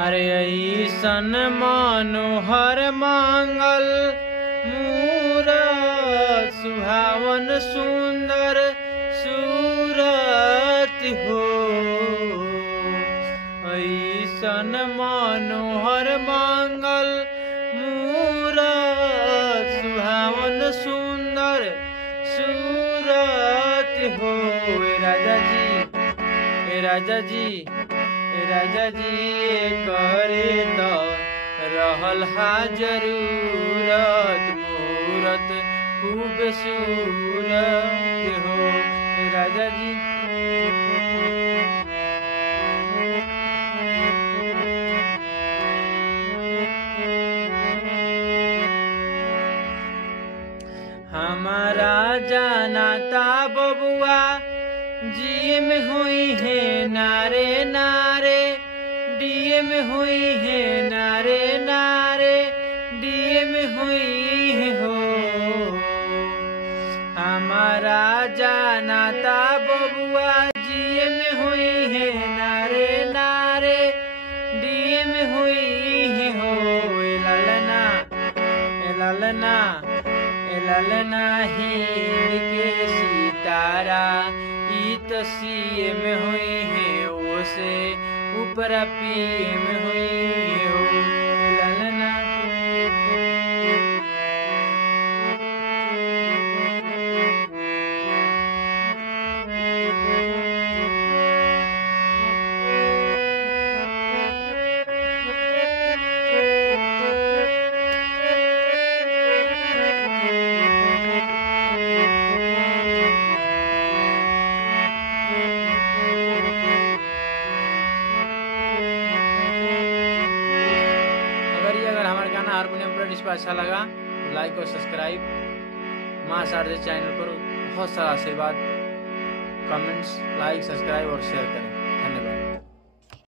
अरे ऐसन मनोहर मांगल मूरत सुहावन सुंदर सूरत हो। ऐसन मनोहर मांगल मूरत सुहावन सुंदर सूरत हो। राजा जी करे तो रहल हा जरूरत मूरत खूब सूरत हो। राजा जी हमारा जानता बबुआ जी में हुई है नारे नारे, डीए में हुई है नारे नारे, डीए में हुई है हो। हमारा जानता बबुआ जी में हुई है नारे नारे, डीए में हुई है हो। ललना हिंद के सितारा तो सीए में हुई है ओसे ऊपर पीए में हुई है हो। ललना हारमोनियम पर इस पर अच्छा लगा लाइक और सब्सक्राइब माँ शारदा चैनल पर बहुत सारा आशीर्वाद, कमेंट्स, लाइक, सब्सक्राइब और शेयर करें।